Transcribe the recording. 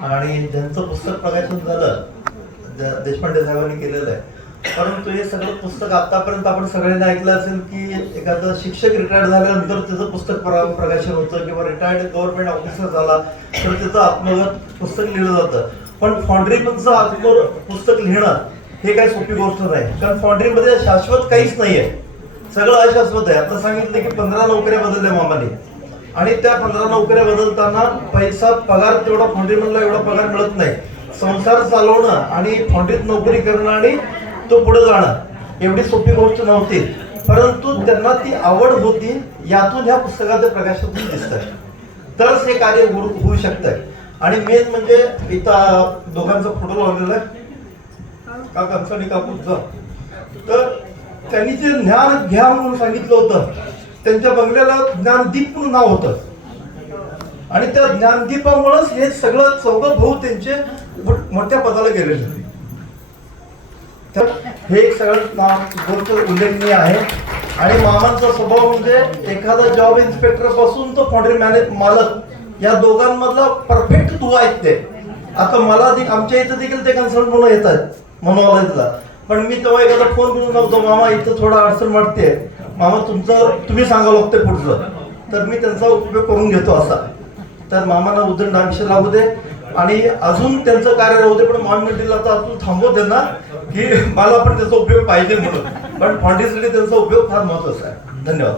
आणि ज्यांचं पुस्तक प्रकाशन झालं देशपांडे साहेबांनी केलेलं आहे. परंतु हे सगळं पुस्तक आतापर्यंत आपण सगळ्यांनी ऐकलं असेल की एखादा शिक्षक रिटायर्ड झाल्यानंतर त्याचं पुस्तक प्रकाशन होतं किंवा रिटायर्ड गव्हर्नमेंट ऑफिसर झाला तर त्याचं आत्मगत पुस्तक लिहिलं जातं. पण फॉन्ड्रीमनचं पुस्तक लिहिणं हे काही सोपी गोष्ट नाही, कारण फॉन्ड्रीमध्ये शाश्वत काहीच नाहीये, सगळं अशाश्वत आहे. आता सांगितलं की 15 नोकऱ्या बदलल्या मामाने, आणि त्या 15 नोकऱ्या बदलताना पैसा पगार तेवढा फॉन्ड्रीमनला एवढा पगार मिळत नाही. संसार चालवणं आणि फॉन्ड्रीत नोकरी करणं आणि तो पुढे जाणं एवढी सोपी गोष्ट नव्हती, परंतु त्यांना ती आवड होती. यातून ह्या पुस्तकाचं प्रकाशातून दिसत आहे, तरच हे कार्य होऊ शकतंय. आणि मेन म्हणजे इथं दोघांचा फोटो लावलेला आहे काकांचा आणि काकूंचा. तर त्यांनी जे ज्ञान घ्या म्हणून सांगितलं होतं, त्यांच्या बंगल्याला ज्ञानदीप म्हणून नाव होतं, आणि त्या ज्ञानदीपामुळेच हे सगळं चौघं भाऊ त्यांचे मोठ्या पदाला गेलेले होते. तर हे एक सगळं गोष्ट उल्लेखनीय आहे. आणि मामांचा स्वभाव म्हणजे एखादा जॉब इन्स्पेक्टर पासून तो फॉन्ड्री मालक या दोघांमधला परफेक्ट दुवा आहेत ते. आता मला आमच्या इथं देखील ते कन्सल्ट म्हणून येतात मनोवाला, पण मी तेव्हा एखादा फोन करून सांगतो मामा इथं थोडा अडचण वाटते, मामा तुम्ही सांगा लागते पुढचं, तर मी त्यांचा उपयोग करून घेतो असा. तर मामांना उदंड आयुष्य लागू दे आणि अजून त्यांचं कार्य राहू दे, पण मॉन्युमेंटला तर अजून थांबवते ना की मला पण त्याचा उपयोग पाहिजे म्हणून. पण फॉन्ड्रीसाठी त्यांचा उपयोग फार महत्वाचा आहे. धन्यवाद.